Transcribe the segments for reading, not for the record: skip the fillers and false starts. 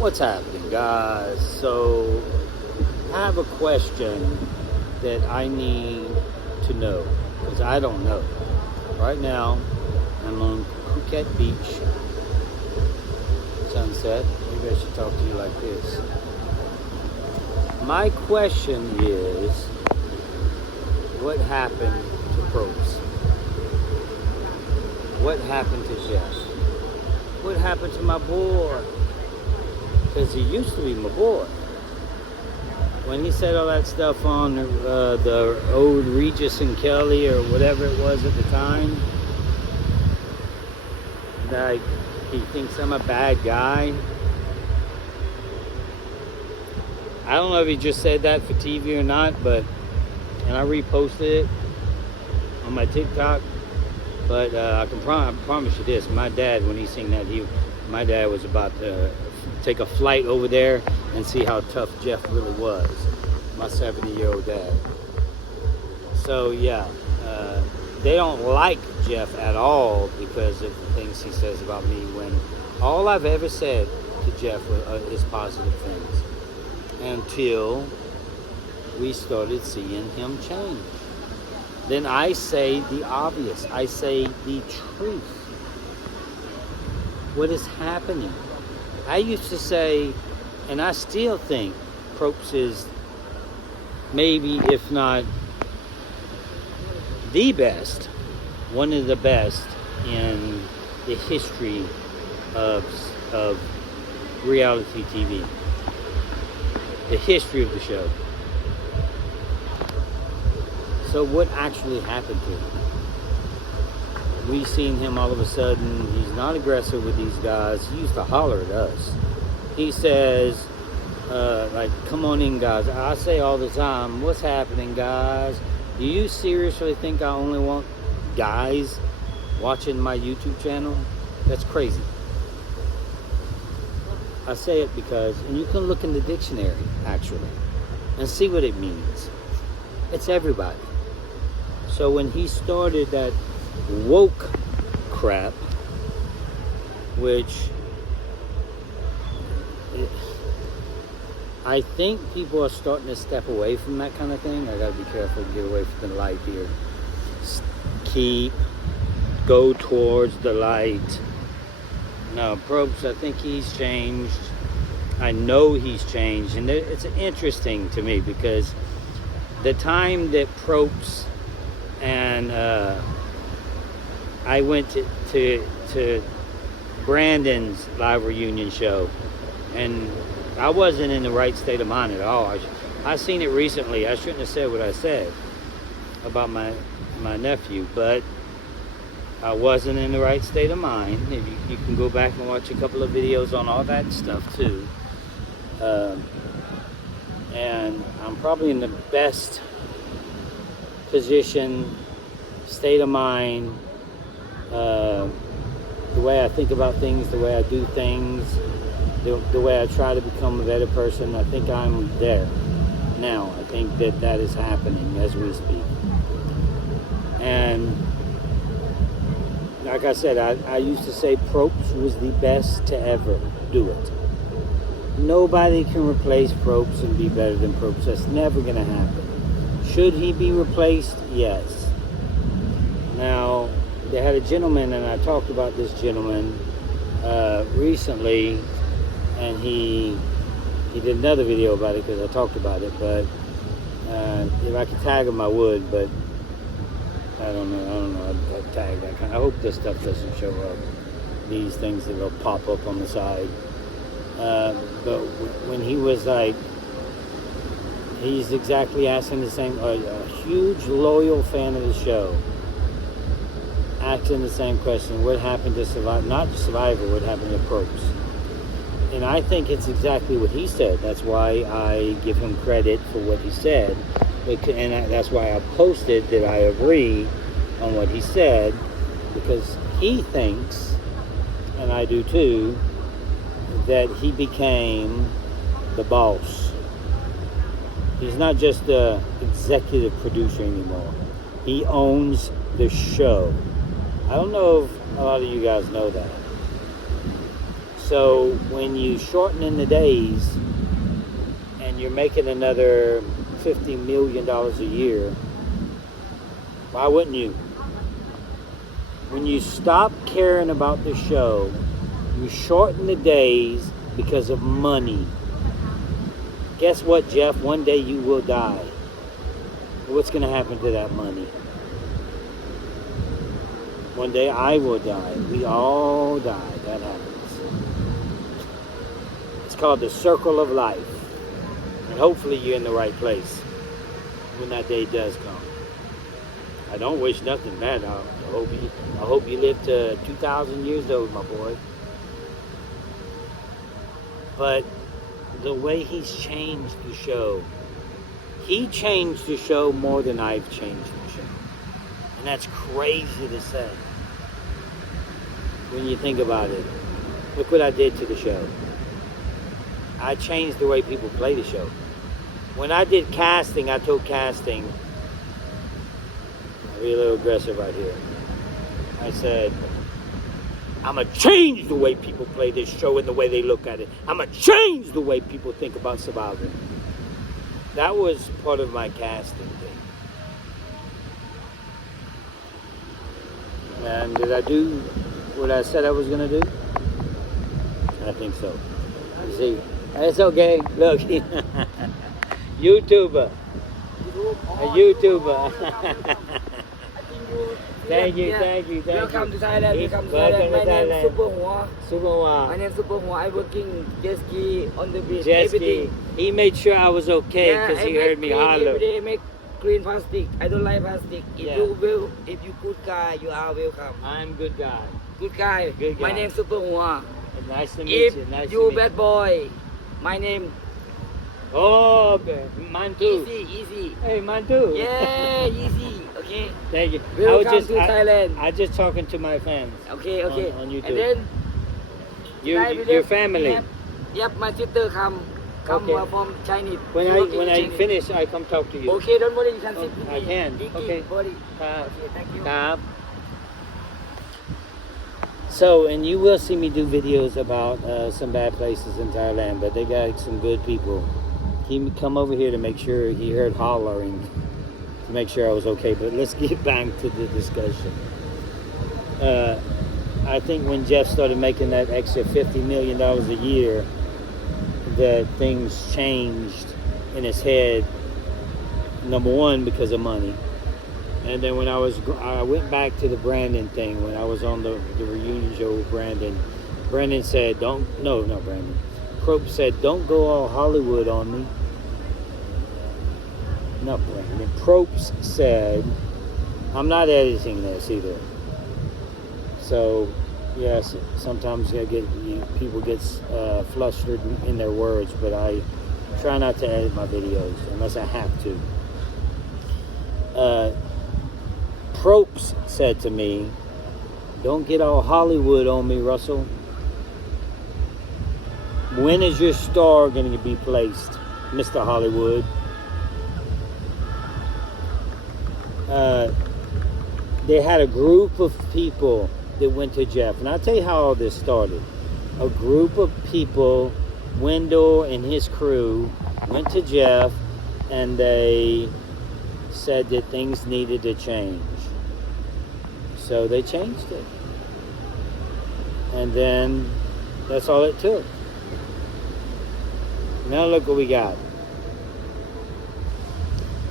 What's happening, guys? So, I have a question that I need to know because I don't know. Right now, I'm on Phuket Beach, sunset. Maybe I should talk to you like this. My question is, what happened to probst? What happened to Jeff? What happened to my boy? Because he used to be my boy. When he said all that stuff on the old Regis and Kelly or whatever it was at the time, like he thinks I'm a bad guy. I don't know if he just said that for TV or not, and I reposted it on my TikTok. But I can promise you this: my dad, when he seen that, my dad was about to take a flight over there and see how tough Jeff really was. My 70-year-old dad. So yeah, they don't like Jeff at all because of the things he says about me. When all I've ever said to Jeff is positive things, until we started seeing him change. Then I say the obvious. I say the truth. What is happening? I used to say, and I still think probst is maybe, if not the best, one of the best in the history of reality TV. The history of the show. So what actually happened to him? We seen him all of a sudden. He's not aggressive with these guys. He used to holler at us. He says, come on in, guys. I say all the time, what's happening, guys? Do you seriously think I only want guys watching my YouTube channel? That's crazy. I say it because, and you can look in the dictionary, actually, and see what it means. It's everybody. So when he started that woke crap, which I think people are starting to step away from that kind of thing. I gotta be careful to get away from the light here. Go towards the light. No, probst, I think he's changed. I know he's changed. And it's interesting to me because the time that probst and I went to Brandon's live reunion show, and I wasn't in the right state of mind at all. I seen it recently. I shouldn't have said what I said about my nephew, but I wasn't in the right state of mind. You can go back and watch a couple of videos on all that stuff too. And I'm probably in the best position, state of mind, the way I think about things, the way I do things, the way I try to become a better person. I think I'm there now. I think that is happening as we speak. And like I said, I used to say probst was the best to ever do it. Nobody can replace probst and be better than probst. That's never going to happen. Should he be replaced? Yes. Now, they had a gentleman, and I talked about this gentleman recently, and he did another video about it because I talked about it, but if I could tag him, I would, but I don't know, I'd tag that kind. I hope this stuff doesn't show up. These things that will pop up on the side. But when he was like, he's exactly asking the same, a huge loyal fan of the show, asking the same question, what happened to Survivor? Not Survivor, what happened to probst? And I think it's exactly what he said. That's why I give him credit for what he said. And that's why I posted that I agree on what he said, because he thinks, and I do too, that he became the boss. He's not just the executive producer anymore. He owns the show. I don't know if a lot of you guys know that. So when you shorten in the days and you're making another $50 million a year, why wouldn't you? When you stop caring about the show, you shorten the days because of money. Guess what, Jeff? One day you will die. What's going to happen to that money? One day I will die. We all die. That happens. It's called the circle of life. And hopefully you're in the right place when that day does come. I don't wish nothing bad. I hope you live to 2,000 years old, my boy. But the way he's changed the show, he changed the show more than I've changed the show. And that's crazy to say when you think about it. Look what I did to the show. I changed the way people play the show. When I did casting, I told casting, I'll be a little aggressive right here. I said, I'm going to change the way people play this show and the way they look at it. I'm going to change the way people think about surviving. That was part of my casting thing. And did I do what I said I was going to do? I think so. You see, it's okay. Look, YouTuber. A YouTuber. Thank you. Welcome to Thailand. My name is Super Hua. Super Hua. My name is Super Hua. I working jet ski on the beach. Jet every ski. day. He made sure I was okay because he heard me holler. Every day I make clean plastic. I don't like plastic. Yeah. If you good guy, you are welcome. I'm good guy. Good guy. Good guy. My name is Super Hua. Nice to meet If you. Nice you to meet bad boy, my name. Oh, okay. Mine too. Easy. Hey, mine too. Yeah, easy. Okay. Thank you. Welcome to Thailand. I just talking to my fans. Okay. On YouTube. And then your family. Yep, my sister come Okay. from Chinese. When I finish, I come talk to you. Okay, don't worry, you can sit with I me. can. Thank you, Okay. buddy. Uh, Okay, thank you. So, and you will see me do videos about some bad places in Thailand, but they got some good people. He come over here to make sure he heard hollering, to make sure I was okay. But let's get back to the discussion. I think when Jeff started making that extra $50 million a year, that things changed in his head. Number one, because of money. And then when I went back to the Brandon thing, when I was on the reunion show with Brandon said, not Brandon. Probst said, don't go all Hollywood on me. Not Brandon. Probst said, I'm not editing this either. So, yes, sometimes people get flustered in their words, but I try not to edit my videos unless I have to. Probst said to me, don't get all Hollywood on me, Russell. When is your star going to be placed, Mr. Hollywood? They had a group of people that went to Jeff. And I'll tell you how all this started. A group of people, Wendell and his crew, went to Jeff and they said that things needed to change. So they changed it. And then that's all it took. Now look what we got.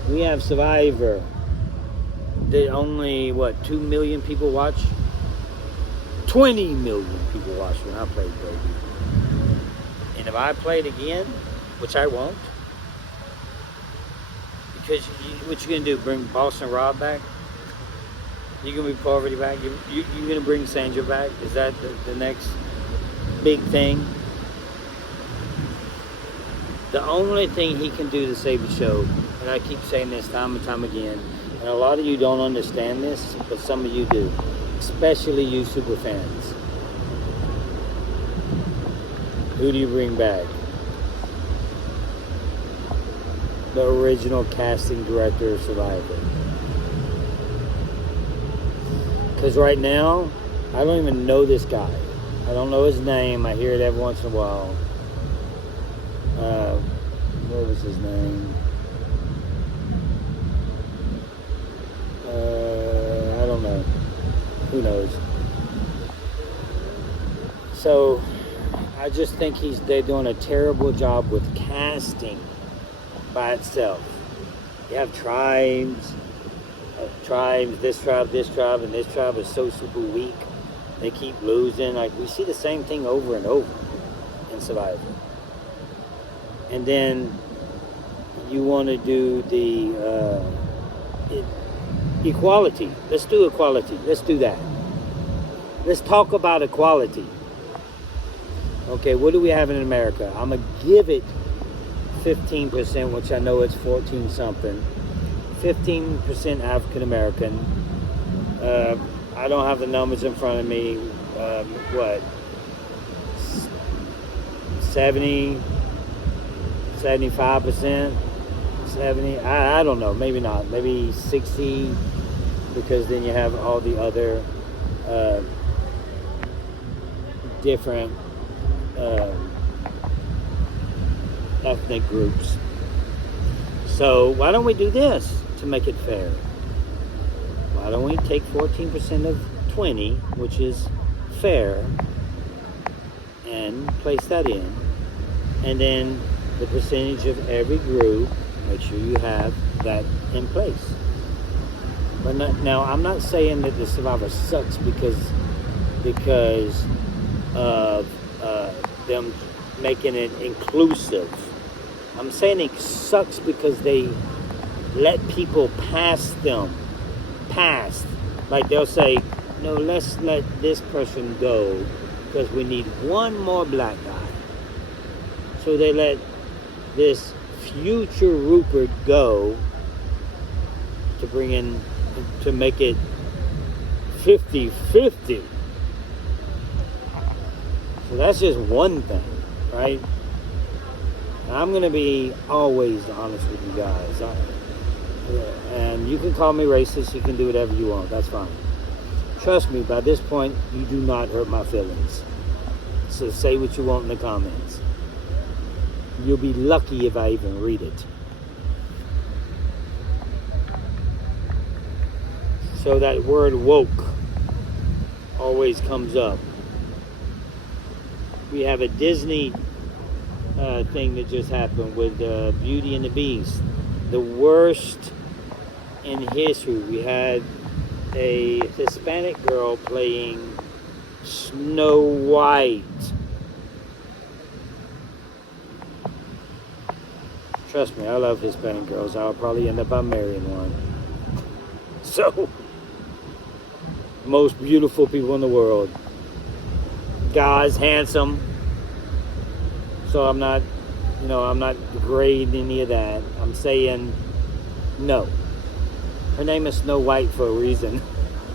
We have Survivor that only, 2 million people watch? 20 million people watch when I played, baby. And if I played again, which I won't, because what you gonna do, bring Boston Rob back? You gonna bring Poverty back? You gonna bring Sandra back? Is that the next big thing? The only thing he can do to save the show, and I keep saying this time and time again, and a lot of you don't understand this, but some of you do, especially you super fans. Who do you bring back? The original casting director of Survivor. Because right now, I don't even know this guy. I don't know his name. I hear it every once in a while. What was his name? I don't know. Who knows? So I just think they're doing a terrible job with casting by itself. You have tribes, this tribe, and this tribe is so super weak. They keep losing. Like, we see the same thing over and over in Survivor. And then you want to do the equality. Let's do equality. Let's do that. Let's talk about equality. Okay, what do we have in America? I'm going to give it 15%, which I know it's 14 something. 15% African American. I don't have the numbers in front of me. What? 70, 75%, 70. I don't know. Maybe not. Maybe 60, because then you have all the other different ethnic groups. So why don't we do this to make it fair? Why don't we take 14% of 20, which is fair, and place that in, and then the percentage of every group, make sure you have that in place. But now, I'm not saying that the Survivor sucks because of them making it inclusive. I'm saying it sucks because they let people pass. Like, they'll say, no, let's let this person go because we need one more black guy. So they let this future Rupert go to make it 50-50. So that's just one thing, right? And I'm going to be always honest with you guys. And you can call me racist. You can do whatever you want. That's fine. Trust me, by this point, you do not hurt my feelings. So say what you want in the comments. You'll be lucky if I even read it. So that word woke always comes up. We have a Disney thing that just happened with Beauty and the Beast. The worst in history. We had a Hispanic girl playing Snow White. Trust me, I love Hispanic girls. I'll probably end up marrying one. So, most beautiful people in the world. Guys, handsome. So I'm not degrading any of that. I'm saying no. Her name is Snow White for a reason.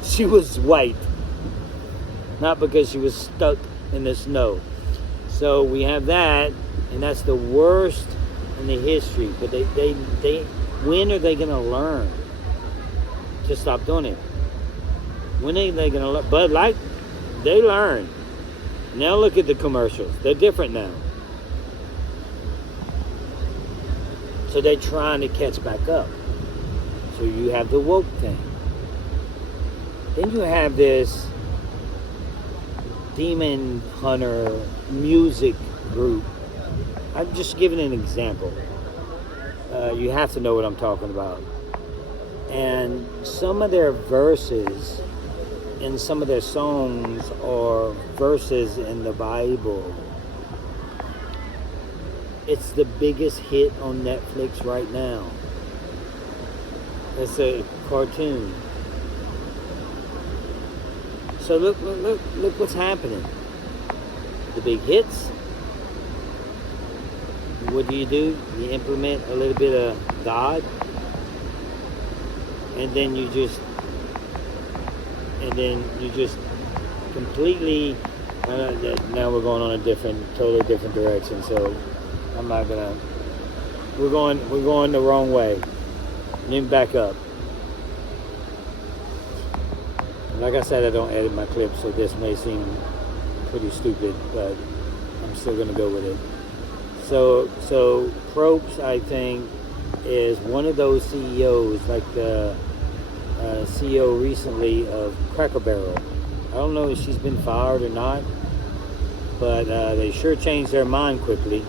She was white. Not because she was stuck in the snow. So we have that, and that's the worst in the history. But they when are they gonna learn to stop doing it? When are they gonna learn? But like, they learn. Now look at the commercials. They're different now. So they're trying to catch back up. So you have the woke thing. Then you have this demon hunter music group. I'm just giving an example. You have to know what I'm talking about. And some of their verses in some of their songs are verses in the Bible. It's the biggest hit on Netflix right now. It's a cartoon. So look what's happening. The big hits. What do? You implement a little bit of God, and then you just completely. Now we're going on a totally different direction. So I'm not gonna. We're going the wrong way. Let me back up. Like I said, I don't edit my clips, so this may seem pretty stupid, but I'm still gonna go with it. So Probst, I think, is one of those CEOs, like the CEO recently of Cracker Barrel. I don't know if she's been fired or not, but they sure changed their mind quickly.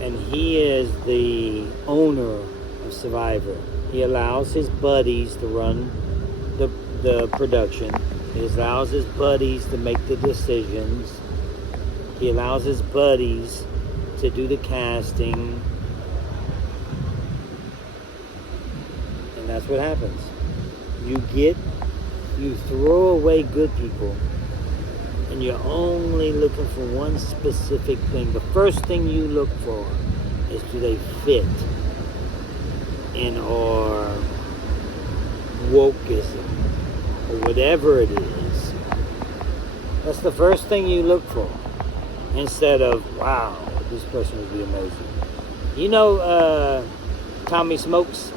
And he is the owner of Survivor. He allows his buddies to run the production. He allows his buddies to make the decisions. He allows his buddies to do the casting. And that's what happens. You throw away good people, and you're only looking for one specific thing. The first thing you look for is, do they fit in our wokeism or whatever it is? That's the first thing you look for, instead of, wow, this person would be amazing. You know Tommy Smokes?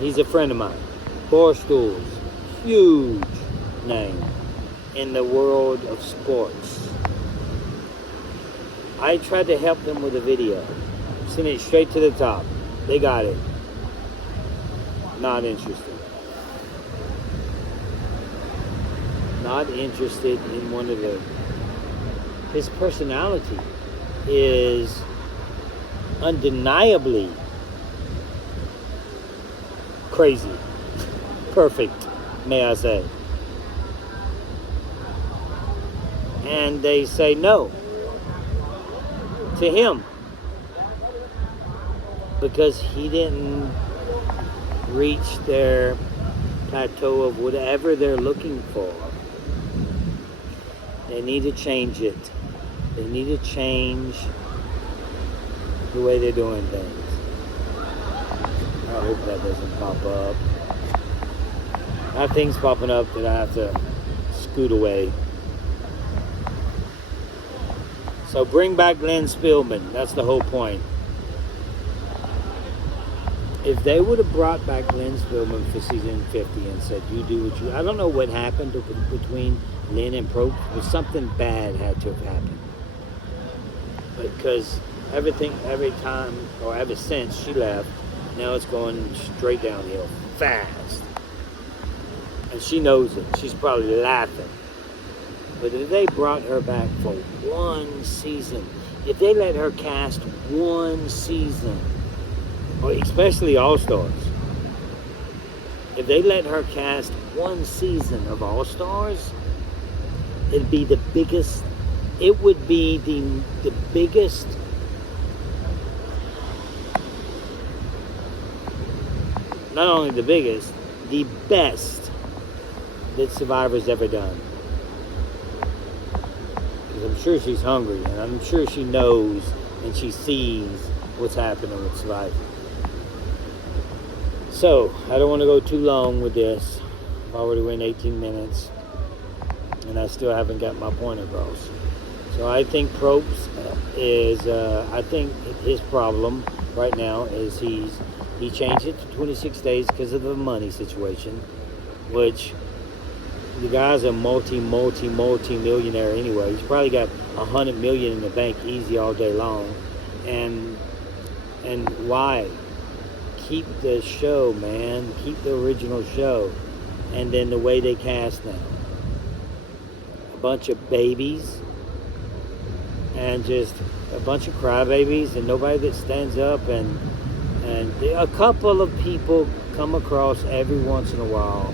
He's a friend of mine. Barstool's huge name in the world of sports. I tried to help them with a video. Sent it straight to the top. They got it. Not interested. Not interested in one of the... His personality is undeniably crazy. Perfect, may I say. And they say no to him because he didn't reach their plateau of whatever they're looking for. They need to change it. They need to change the way they're doing things. I hope that doesn't pop up. I have things popping up that I have to scoot away. So bring back Glenn Spielman. That's the whole point. If they would have brought back Glenn Spielman for season 50 and said, you do what you... I don't know what happened between Lynn and Probst, but something bad had to have happened. Because every time, or ever since she left, now it's going straight downhill, fast. And she knows it. She's probably laughing. But if they brought her back for one season, if they let her cast one season, or especially All-Stars, if they let her cast one season of All-Stars, it'd be the biggest, it would be the biggest not only the biggest, the best that Survivor's ever done. Because I'm sure she's hungry, and I'm sure she knows and she sees what's happening with Survivor. So, I don't want to go too long with this. I've already went 18 minutes, and I still haven't got my point across. So I think Probst is, I think his problem right now is he changed it to 26 days because of the money situation, which the guy's a multi-millionaire anyway. He's probably got $100 million in the bank easy all day long. And why? Keep the show, man. Keep the original show. And then the way they cast now. A bunch of babies. And just a bunch of crybabies and nobody that stands up. And a couple of people come across every once in a while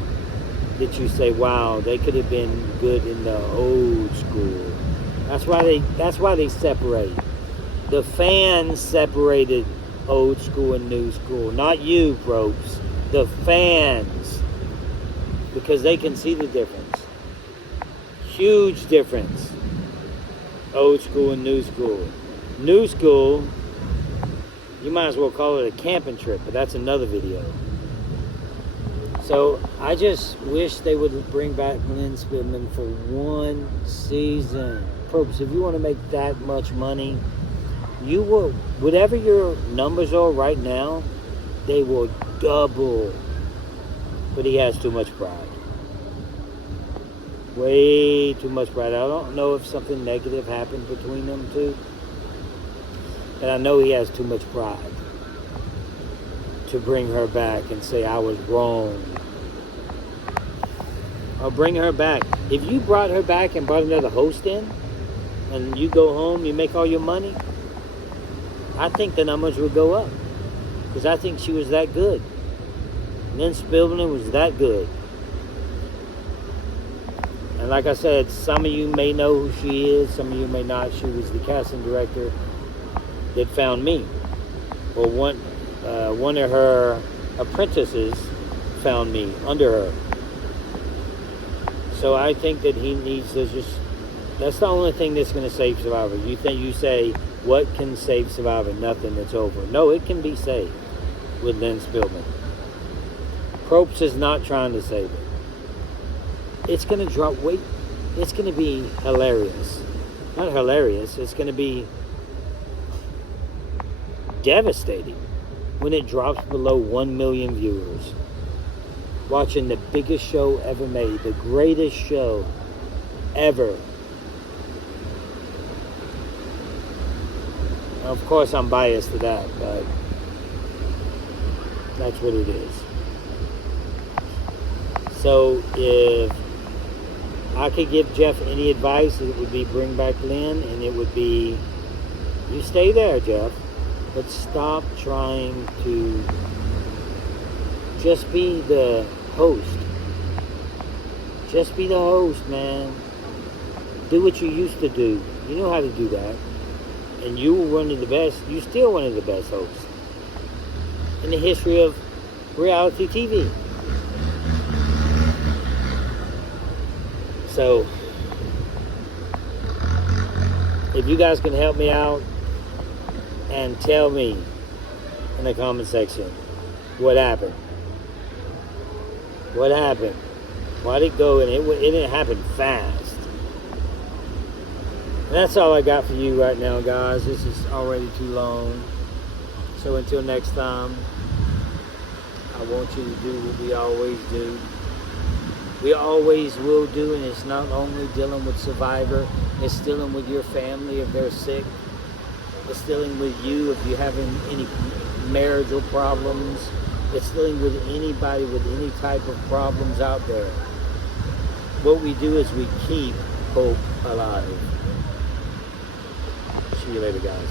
that you say, wow, they could have been good in the old school. That's why they separate. The fans separated old school and new school. Not you, Probst. The fans. Because they can see the difference. Huge difference. Old school and new school. New school, you might as well call it a camping trip, but that's another video. So I just wish they would bring back Glenn Spielman for one season. Probst, if you want to make that much money, you will, whatever your numbers are right now, they will double. But he has too much pride. Way too much pride. I don't know if something negative happened between them two. And I know he has too much pride to bring her back and say, I was wrong. Or bring her back. If you brought her back and brought another host in, and you go home, you make all your money, I think the numbers would go up. Because I think she was that good. Lynn Spillman was that good. And like I said, some of you may know who she is, some of you may not. She was the casting director that found me. Or one of her apprentices found me under her. So I think that he needs to just, that's the only thing that's going to save Survivor. You say, what can save Survivor? Nothing, it's over. No, it can be saved with Lynn Spillman. Probst is not trying to save it. It's going to drop weight. It's going to be hilarious. Not hilarious. It's going to be devastating when it drops below 1 million viewers. Watching the biggest show ever made. The greatest show ever. Of course, I'm biased to that, but that's what it is. So if I could give Jeff any advice, it would be bring back Lynn, and it would be, you stay there, Jeff, but stop trying to just be the host. Just be the host, man. Do what you used to do. You know how to do that. And you were one of the best, you're still one of the best hosts in the history of reality TV. So, if you guys can help me out and tell me in the comment section what happened. What happened? Why'd it go? And it didn't happen fast. And that's all I got for you right now, guys. This is already too long. So until next time, I want you to do what we always do. We always will do, and it's not only dealing with Survivor, it's dealing with your family if they're sick. It's dealing with you if you're having any marital problems. It's dealing with anybody with any type of problems out there. What we do is we keep hope alive. See you later, guys.